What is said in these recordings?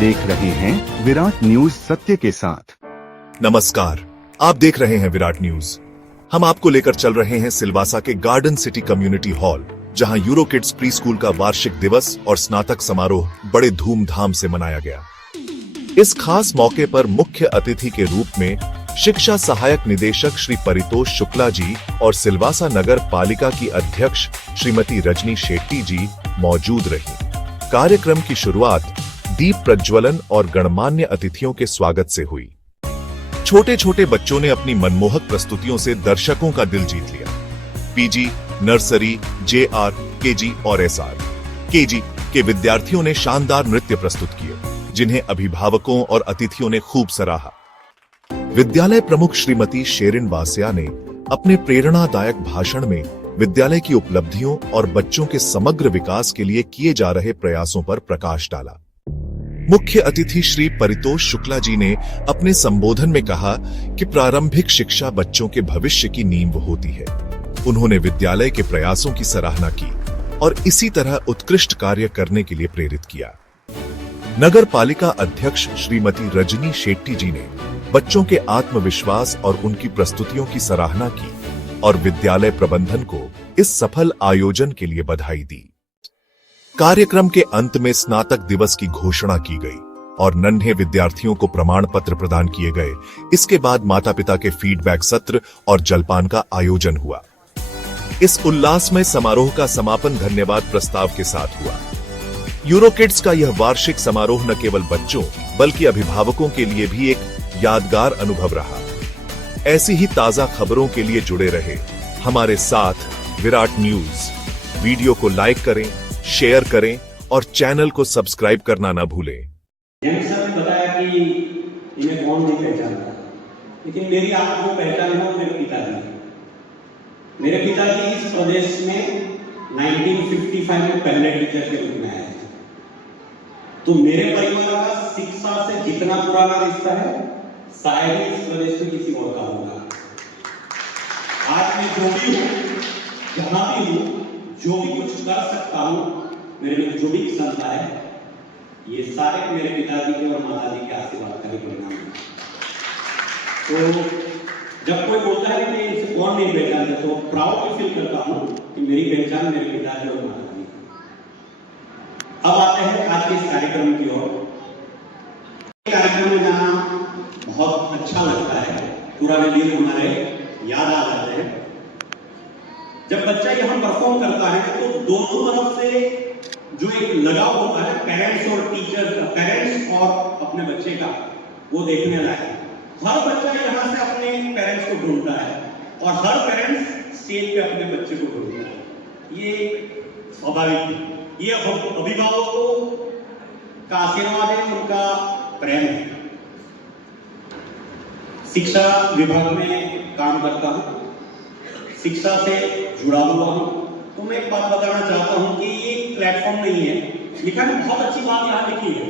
देख रहे हैं विराट न्यूज सत्य के साथ। नमस्कार, आप देख रहे हैं विराट न्यूज। हम आपको लेकर चल रहे हैं सिलवासा के गार्डन सिटी कम्युनिटी हॉल, जहां यूरो किड्स प्री स्कूल का वार्षिक दिवस और स्नातक समारोह बड़े धूमधाम से मनाया गया। इस खास मौके पर मुख्य अतिथि के रूप में शिक्षा सहायक निदेशक श्री परितोष शुक्ला जी और सिलवासा नगर पालिका की अध्यक्ष श्रीमती रजनी शेट्टी जी मौजूद रही। कार्यक्रम की शुरुआत दीप प्रज्वलन और गणमान्य अतिथियों के स्वागत से हुई। छोटे छोटे बच्चों ने अपनी मनमोहक प्रस्तुतियों से दर्शकों का दिल जीत लिया। पीजी, नर्सरी, जेआर, केजी और एसआर, केजी के विद्यार्थियों ने शानदार नृत्य प्रस्तुत किए, जिन्हें अभिभावकों और अतिथियों ने खूब सराहा। विद्यालय प्रमुख श्रीमती शेरिन वासिया ने अपने प्रेरणादायक भाषण में विद्यालय की उपलब्धियों और बच्चों के समग्र विकास के लिए किए जा रहे प्रयासों पर प्रकाश डाला। मुख्य अतिथि श्री परितोष शुक्ला जी ने अपने संबोधन में कहा कि प्रारंभिक शिक्षा बच्चों के भविष्य की नींव होती है। उन्होंने विद्यालय के प्रयासों की सराहना की और इसी तरह उत्कृष्ट कार्य करने के लिए प्रेरित किया। नगर पालिका अध्यक्ष श्रीमती रजनी शेट्टी जी ने बच्चों के आत्मविश्वास और उनकी प्रस्तुतियों की सराहना की और विद्यालय प्रबंधन को इस सफल आयोजन के लिए बधाई दी। कार्यक्रम के अंत में स्नातक दिवस की घोषणा की गई और नन्हे विद्यार्थियों को प्रमाण पत्र प्रदान किए गए। इसके बाद माता पिता के फीडबैक सत्र और जलपान का आयोजन हुआ। इस उल्लासमय समारोह का समापन धन्यवाद प्रस्ताव के साथ हुआ। यूरो किड्स का यह वार्षिक समारोह न केवल बच्चों बल्कि अभिभावकों के लिए भी एक यादगार अनुभव रहा। ऐसी ही ताजा खबरों के लिए जुड़े रहे हमारे साथ विराट न्यूज। वीडियो को लाइक करें, शेयर करें और चैनल को सब्सक्राइब करना ना भूलें। सर ने बताया कि इन्हें कौन नहीं पहचानता, लेकिन मेरी आपको पहचान है मेरे पिताजी। मेरे पिताजी इस प्रदेश में 1955 में पहले टीचर के रूप में आए। तो मेरे परिवार का शिक्षा से जितना पुराना रिश्ता है शायद ही इस प्रदेश में किसी और का होगा। आज मैं जो भी हूँ, जहां भी हूँ, जो भी कुछ कर सकता हूँ, मेरे में जो भी क्षमता है, ये सारे मेरे पिताजी के और माताजी के आशीर्वाद का ही परिणाम है। तो जब कोई बोलता है कि इसे कौन नहीं पहचानता, तो प्राउड फील करता हूँ कि मेरी पहचान मेरे पिताजी और माताजी। अब आते हैं आज के इस कार्यक्रम की ओर। कार्यक्रम में जाना बहुत अच्छा लगता है, पुराने दिन हमारे याद आ जाते हैं। जब बच्चा यहाँ परफॉर्म करता है तो दोनों तरफ से जो एक लगाव होता है पेरेंट्स और टीचर का, पेरेंट्स और अपने बच्चे का, वो देखने लायक। हर बच्चा यहाँ से अपने पेरेंट्स को ढूंढता है और हर पेरेंट्स स्टेज पे अपने बच्चे को ढूंढता है। ये स्वाभाविक है, ये अभिभावकों का आशीर्वाद है, उनका प्रेम है। शिक्षा विभाग में काम करता हूँ, शिक्षा से जुड़ा हुआ हूँ। तो मैं एक बात बताना चाहता हूँ कि ये प्लेटफॉर्म नहीं है, लिखा है बहुत अच्छी बात यहाँ लिखी है,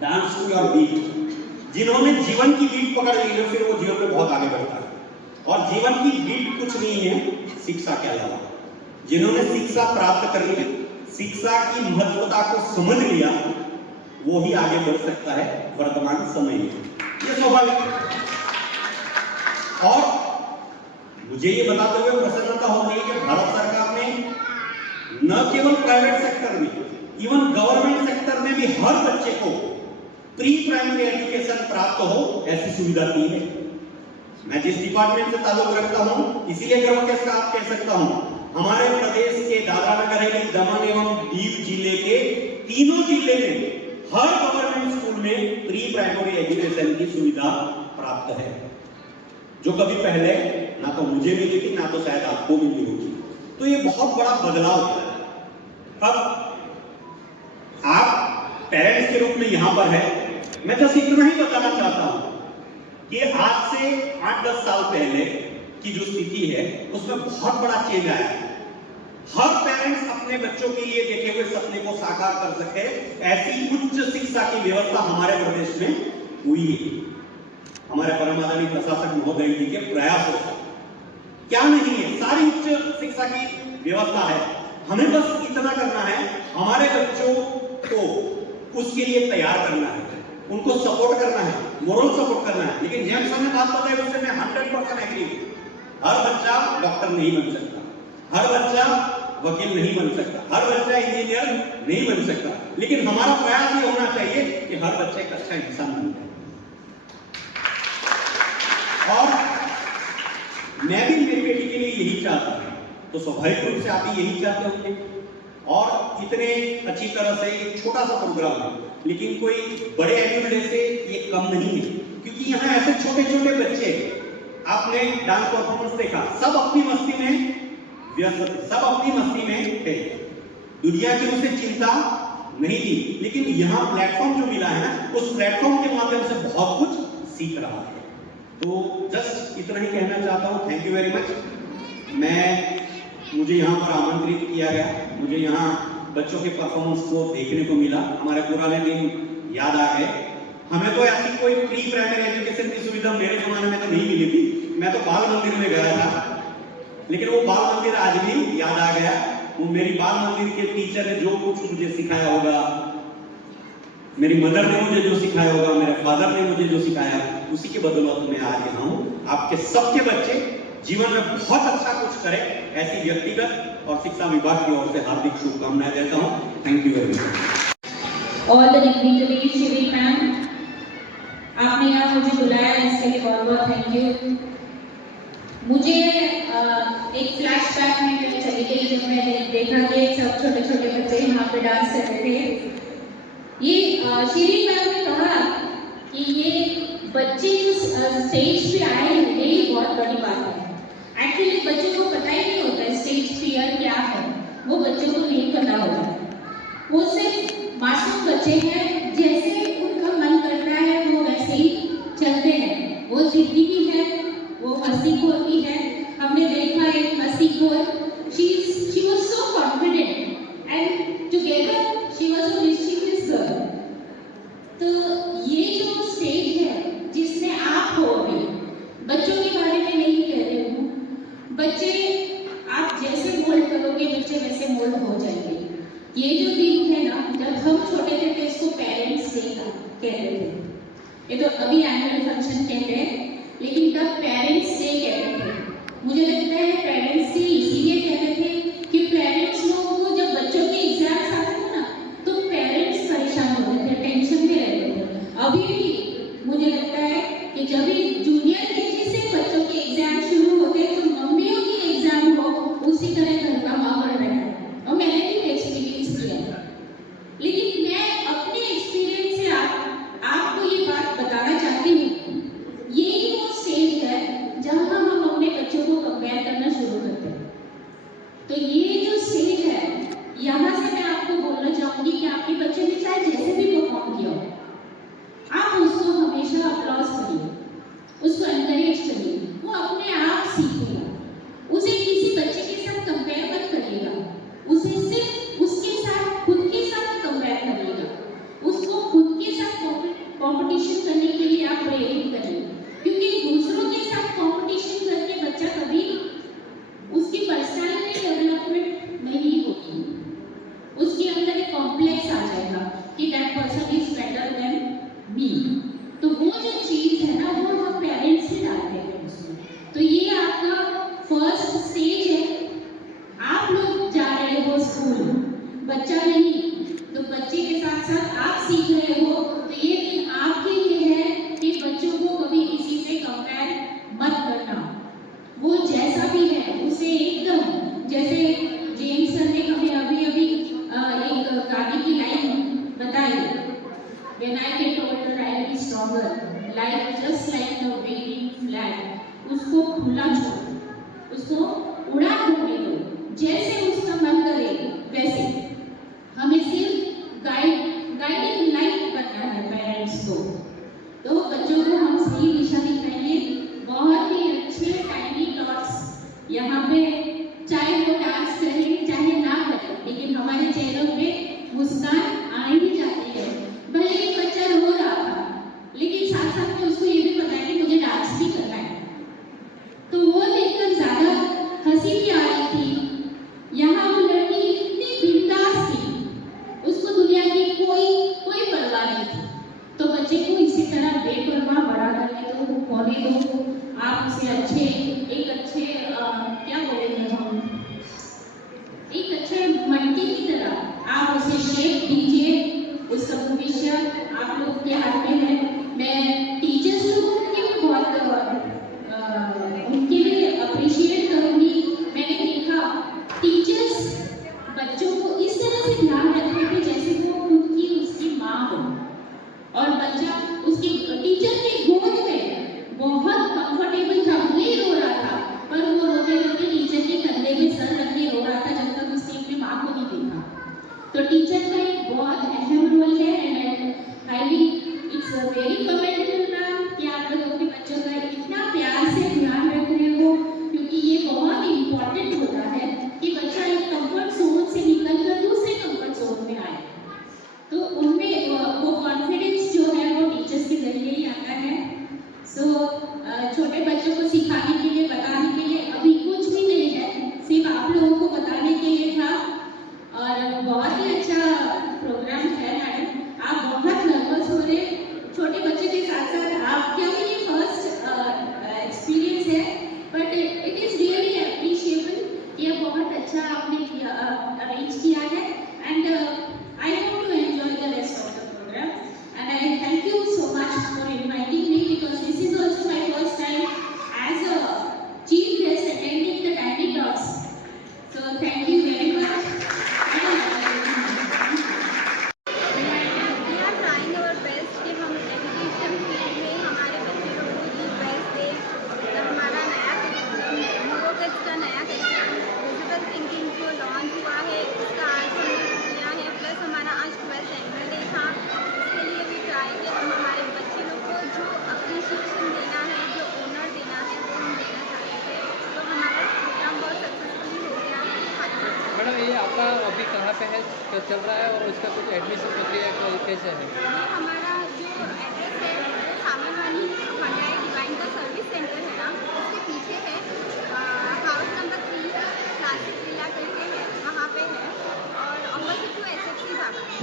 डांस टू योर बीट। जिन्होंने जीवन की बीट पकड़ ली है फिर वो जीवन में बहुत आगे बढ़ता है। और जीवन की बीट कुछ नहीं है शिक्षा के अलावा। जिन्होंने शिक्षा प्राप्त कर ली, शिक्षा की महत्वता को समझ लिया, वो ही आगे बढ़ सकता है वर्तमान समय में। ये स्वाभाविक है। और मुझे ये बताते हुए प्रसन्नता होती है कि भारत सरकार ने न केवल प्राइवेट सेक्टर में, इवन गवर्नमेंट सेक्टर में भी हर बच्चे को प्री प्राइमरी एजुकेशन प्राप्त हो ऐसी सुविधा दी है। मैं जिस डिपार्टमेंट से ताल्लुक रखता हूं, इसीलिए गर्व के साथ कह सकता हूं, हमारे प्रदेश के दादरा नगर हवेली, दमन एवं दीव जिले के तीनों जिले में हर गवर्नमेंट स्कूल में प्री प्राइमरी एजुकेशन की सुविधा प्राप्त है, जो कभी पहले ना तो मुझे मिली थी, ना तो शायद आपको भी मिली होगी। तो ये बहुत बड़ा बदलाव है। अब आप पेरेंट्स के रूप में यहां पर है, मैं बस इतना ही बताना चाहता हूं कि आज से 8-10 साल पहले की जो स्थिति है उसमें बहुत बड़ा चेंज आया है। हर पेरेंट्स अपने बच्चों के लिए देखे हुए सपने को साकार कर सके, ऐसी उच्च शिक्षा की व्यवस्था हमारे प्रदेश में हुई है। हमारे परम आदरणीय प्रशासक महोदय जी के प्रयासों से क्या नहीं है, सारी उच्च शिक्षा की व्यवस्था है। हमें बस इतना करना है, हमारे बच्चों को उसके लिए तैयार करना है। उनको सपोर्ट करना है, मोरल सपोर्ट करना है। लेकिन जेम्स ने बात बताई उससे मैं 100% एग्री हूं। हर बच्चा डॉक्टर नहीं बन सकता, हर बच्चा वकील नहीं बन सकता, हर बच्चा इंजीनियर नहीं बन सकता, लेकिन हमारा प्रयास ये होना चाहिए कि हर बच्चा एक अच्छा इंसान बन जाए। और मैं भी मेरी बेटी के लिए यही चाहता हूं, तो स्वाभाविक रूप से आप भी यही चाहते होंगे। और इतने अच्छी तरह से एक छोटा सा प्रोग्राम है, लेकिन कोई बड़े एनुअल डे से ये कम नहीं है, क्योंकि यहाँ ऐसे छोटे छोटे बच्चे, आपने डांस परफॉर्मेंस देखा, सब अपनी मस्ती में व्यस्त थे, सब अपनी मस्ती में थे, दुनिया की उनसे चिंता नहीं थी। लेकिन यहाँ प्लेटफॉर्म जो मिला है ना, उस प्लेटफॉर्म के माध्यम से बहुत कुछ सीख रहा है। तो जस्ट इतना ही कहना चाहता हूँ। Thank you very much. मुझे यहाँ पर आमंत्रित किया गया, मुझे यहाँ बच्चों के परफॉर्मेंस को देखने को मिला, हमारे पुराने दिन याद आ गए। हमें तो ऐसी कोई प्री प्राइमरी एजुकेशन की सुविधा मेरे जमाने में तो नहीं मिली थी, मैं तो बाल मंदिर में गया था, लेकिन वो बाल मंदिर आज भी याद आ गया। वो मेरी बाल मंदिर के टीचर ने जो कुछ मुझे सिखाया होगा, मेरी मदर ने मुझे जो सिखाया होगा, मेरे फादर ने मुझे जो सिखाया, उसी के बदौलत मैं आज यहाँ हूँ। आपके सबके बच्चे जीवन में बहुत अच्छा कुछ करें, ऐसी व्यक्तिगत और शिक्षा विभाग की ओर से हार्दिक शुभकामनाएं देता हूँ। Thank you very much. All the dignitaries, Shirin ma'am, आपने यहाँ मुझे बुलाया, इसके लिए बहुत बहुत थैंक यू। मुझे एक फ्लैशबैक में कहीं चली गई जब मैंने देखा कि सब छोटे छोटे बच्चे यहाँ पे डांस कर रहे थे। ये शिरीन मैम ने कहा कि ये बच्चे स्टेज पे आए हैं, यही बहुत बड़ी बात है। एक्चुअली बच्चों को पता ही नहीं होता स्टेज फियर क्या है, वो बच्चों को नहीं पता होता। वो सिर्फ मासूम बच्चे हैं, जैसे उनका मन करता है वो वैसे ही चलते हैं। वो जिद्दी भी है, वो हंसीखोर भी है। हमने देखा एक हंसीखोर, she was so confident and together she was a mischievous girl। तो ये जो स्टेज है जिसमें आप हो, अभी बच्चों के बारे में नहीं कह रही हूँ, बच्चे आप जैसे मोल्ड करोगे बच्चे वैसे मोल्ड हो जाएंगे। ये जो दिन है ना, जब हम छोटे थे तो इसको पेरेंट्स डे कहते थे, ये तो अभी एनुअल फंक्शन कहते हैं, लेकिन तब पेरेंट्स डे कहते थे। मुझे लगता है पेरेंट्स डे इसीलिए कहते थे कि पेरेंट्स लोगों को जब बच्चों के एग्जाम्स आते थे ना, तो पेरेंट्स परेशान होते थे, टेंशन में रहते थे। अभी भी मुझे लगता है कि जब भी जूनियर केजी से बच्चों के एग्जाम शुरू होते हैं तो मम्मियों की एग्जाम हो, उसी तरह घर का माहौल रहता है। और मैंने भी एक्सपीरियंस किया, लेकिन मैं अपने एक्सपीरियंस से आपको ये बात बताना चाहती हूँ। ये ही वो स्टेज है जहाँ हम अपने बच्चों को कंपेयर करना शुरू करते हैं। तो ये जो स्टेज है, यहाँ से मैं आपको बोलना चाहूँगी कि आपके बच्चे ने चाहे जैसे भी परफॉर्म किया हो, आप उसको हमेशा अप्लॉज करिए, उसको एनकरेज करिए, वो अपने आप सीखेगा। उसे किसी बच्चे के साथ कंपेयर मत करिएगा, उसे सिर्फ उसके साथ, खुद के साथ कंपेयर करिएगा। उसको खुद के साथ कंपटीशन करने के लिए आप प्रेरित करिए, क्योंकि दूसरों के साथ कंपटीशन करके बच्चा कभी उसकी पर्सनालिटी डेवलपमेंट नहीं होगी, उसके अंदर एक कॉम्प्लेक्स आ जाएगा कि that person is better than me. तो वो जो चीज है ना, वो हम पेरेंट्स से डालते हैं उसमें। तो ये आपका फर्स्ट स्टेज है, आप लोग जा रहे हो स्कूल, बच्चा नहीं, तो बच्चे के साथ साथ आप सीख रहे हो। तो ये दिन आपके लिए है कि बच्चों को कभी किसी से कंपेयर मत करना। वो जैसा भी है उसे एकदम, जैसे जेम्स सर ने हमें अभी एक गाड़ी की लाइन बताई, When I get older, I will be stronger, like just like the waving flag। उसको खुला छोड़ो, उसको उड़ान होने दो, जैसे उसका मन करे वैसे। हमें सिर्फ गाइडिंग लाइट बनना है पेरेंट्स को। तो बच्चों को हम सही दिशा दिखाएंगे। बहुत ही अच्छे टाइनी थॉट्स यहाँ पे, चाहे वो डांस करें चाहे ना करें, लेकिन हमारे चेहरों पे मुस्कान आ ही जाती है। भले ही बच्चा रो रहा था, लेकिन साथ साथ में उसको ये भी पता है कि मुझे डांस भी करना है, तो वो देखकर ज्यादा हंसी भी आ रही थी। यहाँ वो लड़की इतनी बिंदास थी, उसको दुनिया की कोई परवाह नहीं थी। तो बच्चे आप उसे अच्छे क्या बोलेंगे हम, एक अच्छे मटके की तरह आप उसे शेप दीजिए। उसका भविष्य आप लोग के हाथ में है। मैं टीचर्स लोगों की भी बहुत उनके लिए अप्रिशिएट करूंगी। मैंने देखा टीचर्स बच्चों को इस तरह से ध्यान रखते थे जैसे वो खुद की उसकी माँ हो, और बच्चा उसकी टीचर के गोद में बहुत कंफर्टेबल था, भले रो रहा था पर वो रोते रोते टीचर के कंधे में सर रख के रो रहा था जब तक उसने अपनी माँ को नहीं देखा। तो टीचर का एक बहुत अहम रोल है and highly it's very commendable ma'am कि आप लोग अपने बच्चों का इतना प्यार से ध्यान रख रहे हो, क्योंकि ये बहुत इम्पोर्टेंट होता है कि बच्चा एक कंफर्ट जोन से निकलकर दूसरे कंफर्ट जोन में आए। तो उनमें वो कॉन्फिडेंस जो है वो टीचर्स के जरिए ही आता है। सो छोटे बच्चों को सिखाने के लिए, बताने के लिए अभी कुछ भी नहीं है, सिर्फ आप लोगों को बताने के लिए था। और बहुत ही अच्छा प्रोग्राम है मैडम। आप बहुत नर्वस हो रहे, छोटे बच्चे के साथ साथ आपका भी ये फर्स्ट एक्सपीरियंस है, but it is really appreciable. ये बहुत अच्छा आपने अरेंज किया है and I want to enjoy the rest of the program and I thank you so much for inviting me because this is also my first time as a chief guest attending the Dandy Talks. So thank you very much. We are trying our best कि हम education field में हमारे बच्चे लोगों को जो best दे। तो हमारा नया करिकुलम, यूरोकिड्स का नया करिकुलम विजिबल थिंकिंग जो लॉन्च हुआ है उसका आज हमने किया है। प्लस हमारा आज 12th एनुअल डे था, इसके लिए भी ट्राई कि हम हमारे बच्चे लोग को जो अप्रिशिएशन देना है, जो ऑनर देना है वो हम देना चाहते थे। तो हमारा प्रोग्राम बहुत सक्सेसफुली हो गया है। मैडम ये आपका अभी कहाँ पे है, क्या चल रहा है और उसका कुछ एडमिशन प्रक्रिया कैसे है? ये हमारा जो एड्रेस है वो सामनवानी मंडाई डिवाइन का सर्विस सेंटर है ना, उसके पीछे है। हाउस नंबर 3 क्लासिक विला करके है, वहाँ पे है और ऑपोजिट टू SFC धागा है।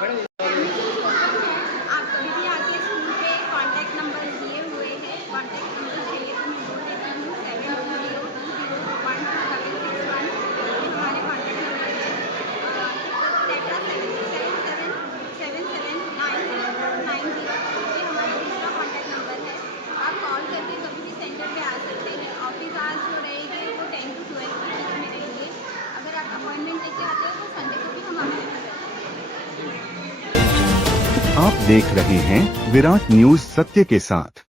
मैडम एडमिशन ओपन है, आप कभी भी आके स्कूल पे कॉन्टैक्ट नंबर दिए हुए हैं। कॉन्टैक्ट नंबर चाहिए तो मैं बोल देती हूँ 7020201261। ये हमारे कॉन्टैक्ट नंबर है। टेट्रा 77779090 ये हमारा दूसरा कॉन्टैक्ट नंबर है। आप कॉल करके कभी भी सेंटर पे आ सकते हैं। ऑफिस आवर्स जो रहेंगे वो 10 to 12 के बीच में रहेंगे। अगर आप अपॉइंटमेंट लेके आते हैं तो संडे को भी हम अवेलेबल रहते हैं। आप देख रहे हैं विराट न्यूज सत्य के साथ।